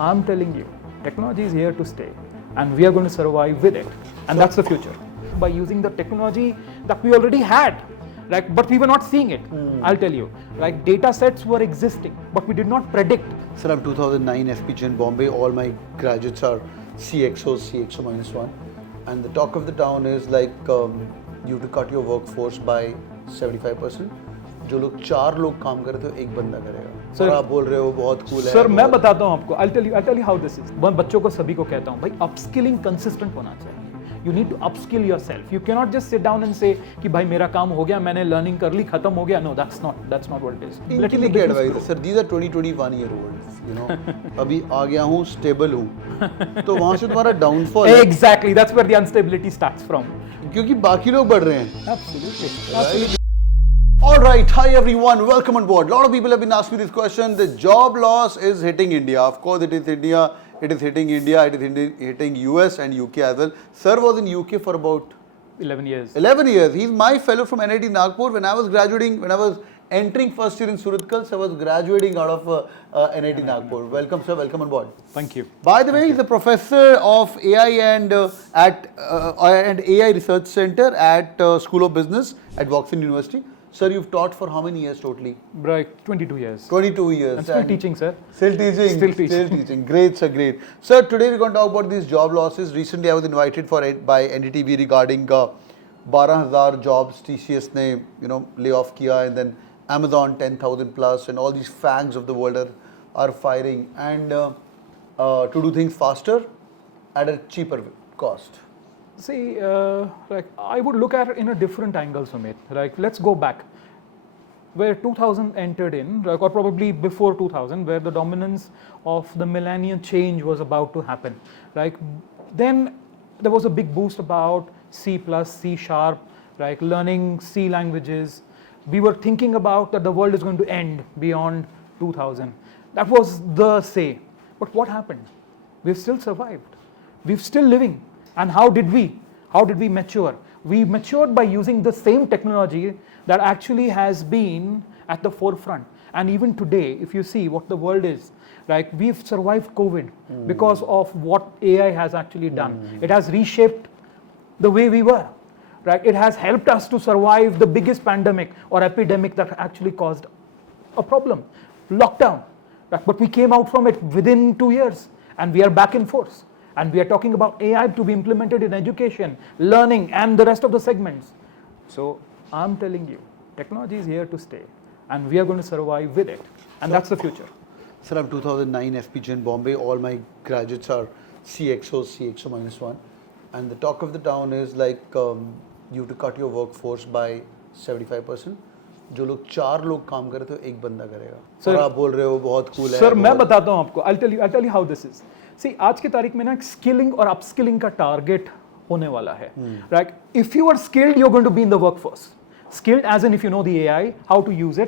I'm telling you, technology is here to stay and we are going to survive with it. And that's the future. By using the technology that we already had, like, but we were not seeing it. I'll tell you, like data sets were existing, but we did not predict. Sir, I'm 2009 FPG in Bombay. All my graduates are CXOs, CXO -1. And the talk of the town is like you have to cut your workforce by 75%. जो लोग 4 लोग काम कर रहे थे एक बंदा करेगा और आप बोल रहे हो बहुत कूल है सर मैं बताता हूँ आपको I'll tell you how this is मैं बच्चों को सभी को कहता हूँ भाई upskilling consistent होना चाहिए you need to upskill yourself you cannot just sit down and say कि भाई मेरा काम हो गया मैंने learning कर ली खत्म हो गया no that's not what it is इनके लिए क्या advice sir these are 21 year olds you know अभी आ गया हूँ stable हूँ तो वहाँ से तुम्हारा downfall exactly that's where the instability starts from क्योंकि बाकी लोग बढ़ रहे हैं absolutely All right, hi everyone, welcome on board. A lot of people have been asking me this question. The job loss is hitting India. Of course, it is India. It is hitting India. It is hitting US and UK as well. Sir was in UK for about 11 years. 11 years. He's my fellow from NIT Nagpur. When I was graduating, when I was entering first year in Suratkal, I was graduating out of NIT Nagpur. Welcome, sir. Welcome on board. Thank you. By the way, he's a professor of AI and AI Research Center at School of Business at Woxsen University. Sir, you've taught for how many years totally? Right, 22 years. 22 years. I'm still teaching, sir. Still teaching. Still teaching. Great, sir, great. Sir, today we're going to talk about these job losses. Recently, I was invited by NDTV regarding 12,000 jobs TCS ne, lay off kiya, and then Amazon 10,000 plus, and all these fangs of the world are firing, and to do things faster at a cheaper cost. See, like I would look at it in a different angle, Amit. Like, let's go back where 2000 entered in, like, or probably before 2000, where the dominance of the millennium change was about to happen. Like, then there was a big boost about C++, C#, like learning C languages. We were thinking about that the world is going to end beyond 2000. That was the say. But what happened? We've still survived. We're still living. And how did we? How did we mature? We matured by using the same technology that actually has been at the forefront. And even today, if you see what the world is, like we've survived COVID because of what AI has actually done. It has reshaped the way we were. Right? It has helped us to survive the biggest pandemic or epidemic that actually caused a problem, lockdown. Right? But we came out from it within 2 years, and we are back in force. And we are talking about AI to be implemented in education, learning, and the rest of the segments. So I'm telling you, technology is here to stay, and we are going to survive with it. And that's the future. Sir, I'm 2009 FPG in Bombay. All my graduates are CXOs, CXO -1. And the talk of the town is like you have to cut your workforce by 75%. जो लोग 4 लोग काम कर रहे थे एक बंदा करेगा और आप बोल रहे हो बहुत कूल है सर मैं बताता हूँ आपको I'll tell you how this is. See, आज की तारीख में ना स्किलिंग और अपस्किलिंग का टारगेट होने वाला है. Right? If you are skilled, you're going to be in the workforce. Skilled as in if you know the AI, how to use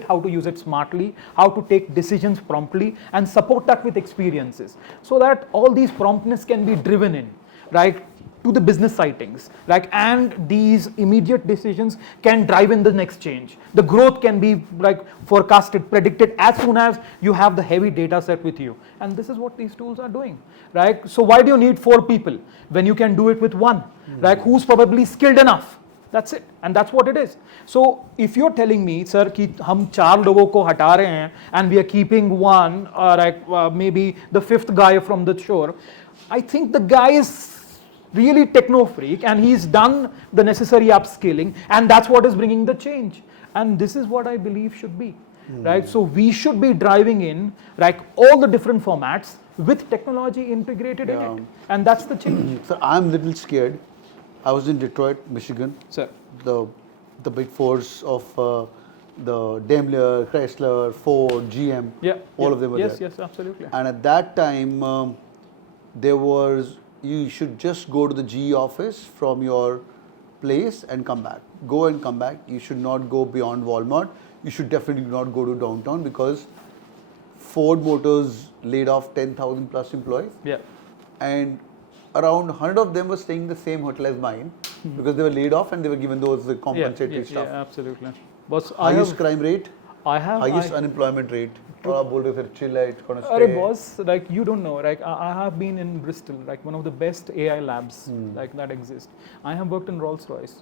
it smartly, how to take decisions promptly, and support that with experiences, so that all these promptness can be driven in, right, to the business sightings, like, and these immediate decisions can drive in the next change. The growth can be like forecasted, predicted as soon as you have the heavy data set with you. And this is what these tools are doing, right? So why do you need 4 people when you can do it with 1, right? Who's probably skilled enough? That's it, and that's what it is. So if you're telling me, sir, कि हम 4 लोगों को हटा रहे हैं, and we are keeping 1, like maybe the 5th guy from the shore, I think the guy is really techno freak and he's done the necessary upskilling, and that's what is bringing the change. And this is what I believe should be, right? So we should be driving in like all the different formats with technology integrated in it, and that's the change. So I'm a little scared. I was in Detroit, Michigan. Sir, the big fours of the Daimler, Chrysler, Ford, GM, all of them were there. Yes, absolutely. And at that time, there was, you should just go to the GE office from your place and come back. Go and come back. You should not go beyond Walmart. You should definitely not go to downtown because Ford Motors laid off 10,000 plus employees. Yeah. And around 100 of them were staying in the same hotel as mine because they were laid off and they were given those compensatory stuff. Yeah, absolutely. Highest crime rate? highest unemployment rate. और आप बोल रहे थे chill है, it's gonna stay. Arey boss, like you don't know, like I have been in Bristol, like one of the best AI labs like that exist. I have worked in Rolls-Royce.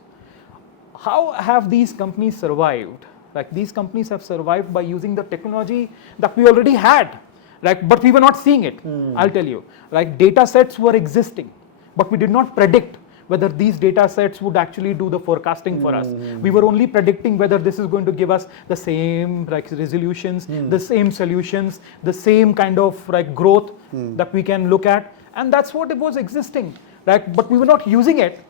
How have these companies survived? Like these companies have survived by using the technology that we already had, like, but we were not seeing it. I'll tell you, like data sets were existing, but we did not predict whether these data sets would actually do the forecasting for us. We were only predicting whether this is going to give us the same like resolutions, the same solutions, the same kind of like growth that we can look at, and that's what it was existing. Right? But we were not using it.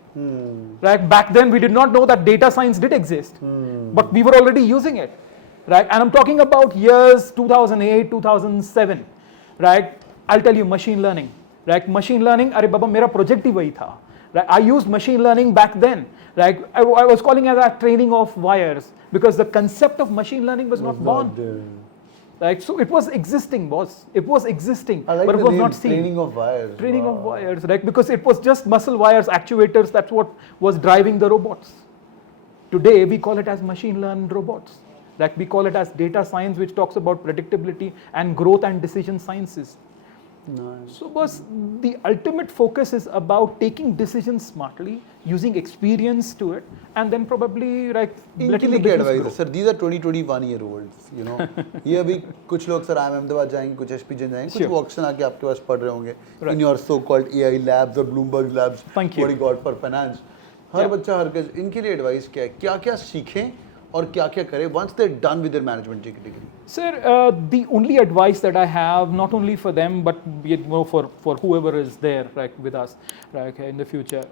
Right? Back then we did not know that data science did exist, but we were already using it. Right? And I'm talking about years 2008, 2007. Right? I'll tell you machine learning. Right? Machine learning, अरे बाबा मेरा project ही वही था. Right? I used machine learning back then. Like I was calling it a training of wires because the concept of machine learning was not born. Like so, it was existing, boss. It was existing, I like but it the was name, not seen. training of wires. Training of wires, right? Because it was just muscle wires, actuators. That's what was driving the robots. Today we call it as machine learned robots. Like we call it as data science, which talks about predictability and growth and decision sciences. Nice. So, boss, the ultimate focus is about taking decisions smartly, using experience to it, and then probably like letting the business grow. Sir, these are 20-21-year-olds, you know. ये अभी कुछ लोग sir IIM Ahmedabad जाएंगे, कुछ SPJ जाएंगे, कुछ Woxsen आके आपके पास पढ़ रहे होंगे in your so-called AI labs or Bloomberg labs. Thank you. What you got for finance. हर बच्चा हर किस इनके लिए एडवाइस क्या है? क्या-क्या सीखें और क्या-क्या करें once they're done with their management degree? Sir, the only advice that I have, not only for them, but you know, for whoever is there like with us like in the future,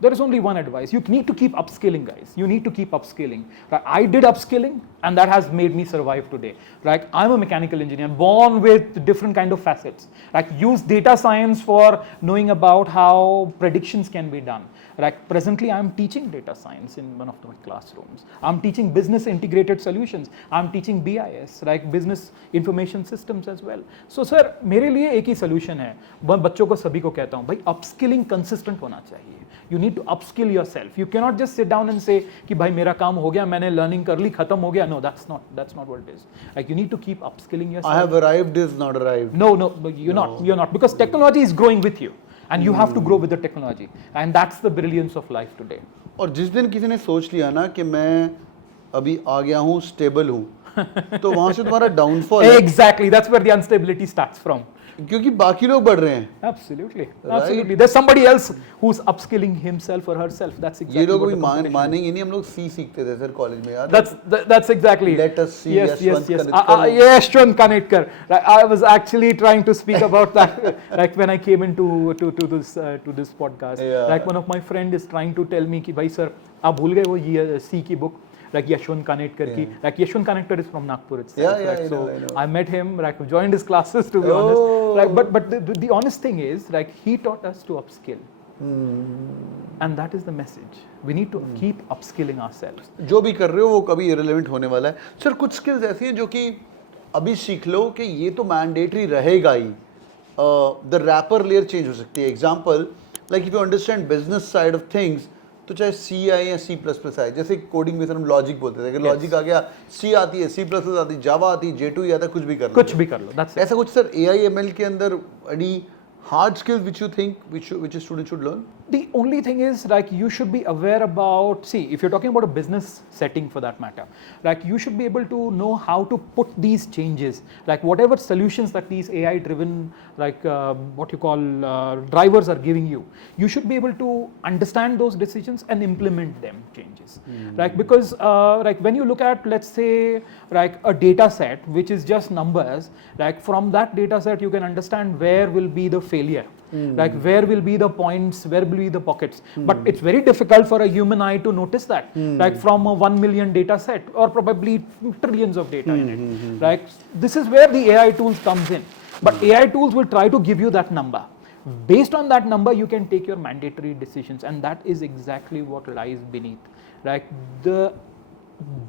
there is only one advice. You need to keep upskilling, guys. You need to keep upskilling. Right? I did upskilling, and that has made me survive today. Right? I'm a mechanical engineer, born with different kind of facets. Like use data science for knowing about how predictions can be done. Right? Presently, I'm teaching data science in one of my classrooms. I'm teaching business integrated solutions. I'm teaching BIS, like business information systems as well. So, sir, मेरे लिए एक ही solution है. बच्चों को सभी को कहता हूँ, भाई upskilling consistent होना चाहिए. You need to upskill yourself. You cannot just sit down and say कि भाई मेरा काम हो गया, मैंने learning कर ली, खत्म हो गया. No, that's not what it is. Like you need to keep upskilling yourself. I have arrived is not arrived. No, you're not because technology is growing with you. And you have to grow with the technology, and that's the brilliance of life today. और जिस दिन किसी ने सोच लिया ना कि मैं अभी आ गया हूँ, स्टेबल हूँ, तो वहाँ से तुम्हारा डाउनफॉल है. Exactly, that's where the instability starts from. क्योंकि बाकी लोग बढ़ रहे हैं. Absolutely, absolutely. There's somebody else who's upskilling himself or herself. That's exactly. ये लोग भी मानेंगे नहीं. हम लोग C सीखते थे सर कॉलेज में यार. That's exactly. Let us see. Yes. Yashwant Kanetkar. I was actually trying to speak about that. Like when I came into to this podcast. Yeah. Like one of my friend is trying to tell me कि भाई sir आप भूल गए वो ये C की book. Like Yashwant Kanetkar ki. Like Yashwant Kanetkar is from Nagpur itself. I know. I met him, like joined his classes to be honest. Like, but the honest thing is, like he taught us to upskill. And that is the message. We need to keep upskilling ourselves. जो भी कर रहे हो वो कभी irrelevant होने वाला है. सर कुछ skills ऐसी हैं जो कि अभी सीख लो कि ये तो mandatory रहेगा ही. The wrapper layer change हो सकती है. Example, like if you understand business side of things, तो चाहे C आए या C++ आए, जैसे कोडिंग में सर हम लॉजिक बोलते थे, अगर लॉजिक आ गया, C आती है, C++ आती है, जावा आती है, J2 आता है, कुछ भी कर लो. That's it. ऐसा कुछ सर AI ML के अंदर any hard skills which you think which a student should learn? The only thing is, like, you should be aware about, see, if you're talking about a business setting for that matter, like, you should be able to know how to put these changes, like, whatever solutions that these AI driven, like, what you call drivers are giving you, you should be able to understand those decisions and implement them changes. Like, because, like, when you look at, let's say, like, a data set, which is just numbers, like, from that data set, you can understand where will be the failure. Like where will be the points, where will be the pockets. But it's very difficult for a human eye to notice that. Like from a 1 million data set or probably trillions of data in it. Like this is where the AI tools comes in. But AI tools will try to give you that number. Based on that number, you can take your mandatory decisions, and that is exactly what lies beneath. Like the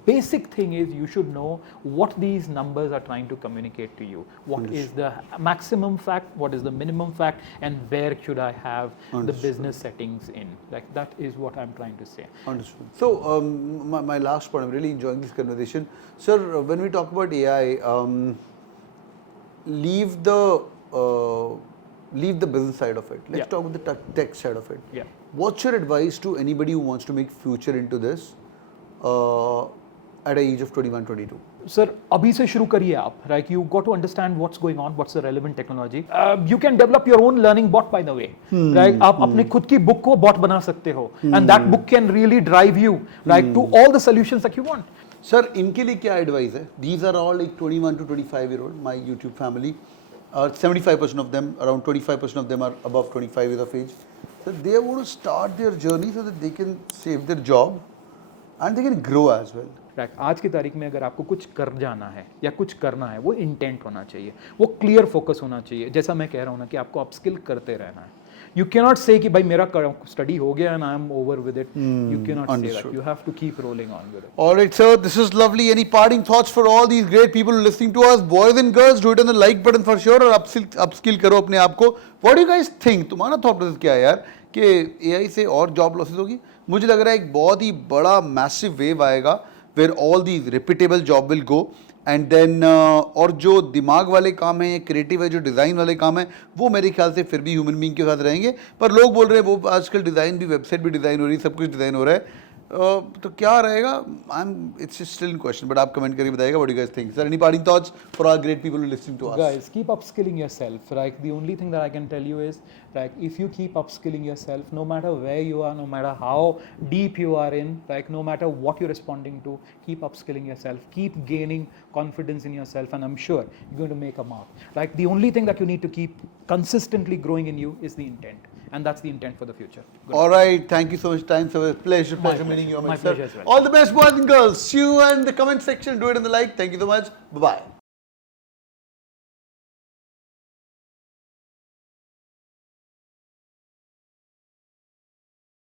basic thing is you should know what these numbers are trying to communicate to you. What is the maximum fact, what is the minimum fact, and where should I have the business settings in. Like that is what I'm trying to say. Understood. So my last point, I'm really enjoying this conversation. Sir, when we talk about AI, leave the business side of it. Let's talk about the tech side of it. Yeah. What's your advice to anybody who wants to make future into this at the age of 21, 22? Sir, abhi se shuru kariye aap. Like you got to understand what's going on, what's the relevant technology. You can develop your own learning bot, by the way. Right? आप अपने खुद की book को bot बना सकते हो, and that book can really drive you right to all the solutions that you want. Sir, इनके लिए क्या advice है? These are all like 21 to 25-year-old, my YouTube family. 75% of them, around 25% of them are above 25 years of age. So they want to start their journey so that they can save their job and they can grow as well. Right. आज की तारीख में अगर आपको कुछ कर जाना है या कुछ करना है, वो इंटेंट होना चाहिए, वो क्लियर फोकस होना चाहिए. जैसा मैं कह रहा हूँ ना कि आपको अपस्किल करते रहना है. You cannot say कि भाई मेरा study हो गया and I am over with it. You cannot say that. You have to keep rolling on with it. Alright, sir, this is lovely. Any parting thoughts for all these great people listening to us? Boys and girls, do it on the like button for sure और upskill करो अपने आप को. What do you guys think? तुम्हारा thought process क्या है यार कि AI से और job losses होगी? मुझे लग रहा है एक बहुत ही बड़ा massive wave आएगा where all these repeatable job will go. And then और जो दिमाग वाले काम हैं, क्रिएटिव है, जो डिज़ाइन वाले काम हैं, वो मेरे ख्याल से फिर भी ह्यूमन बीइंग के साथ रहेंगे. पर लोग बोल रहे हैं वो आजकल डिज़ाइन भी, वेबसाइट भी डिज़ाइन हो रही है, सब कुछ डिज़ाइन हो रहा है. तो क्या रहेगा? It's still in question, but आप कमेंट करके बताइएगा. What do you guys think? Sir, any parting thoughts for our great people who are listening to us? Guys, keep upskilling yourself. Like the only thing that I can tell you is, like if you keep upskilling yourself, no matter where you are, no matter how deep you are in, like no matter what you're responding to, keep upskilling yourself. Keep gaining confidence in yourself, and I'm sure you're going to make a mark. Like the only thing that you need to keep consistently growing in you is the intent. And that's the intent for the future. Good. All right. Thank you so much. Time, sir. Pleasure meeting you, Amit. My pleasure as well. All the best, boys and girls. See you in the comment section. Do it in the like. Thank you so much. Bye-bye.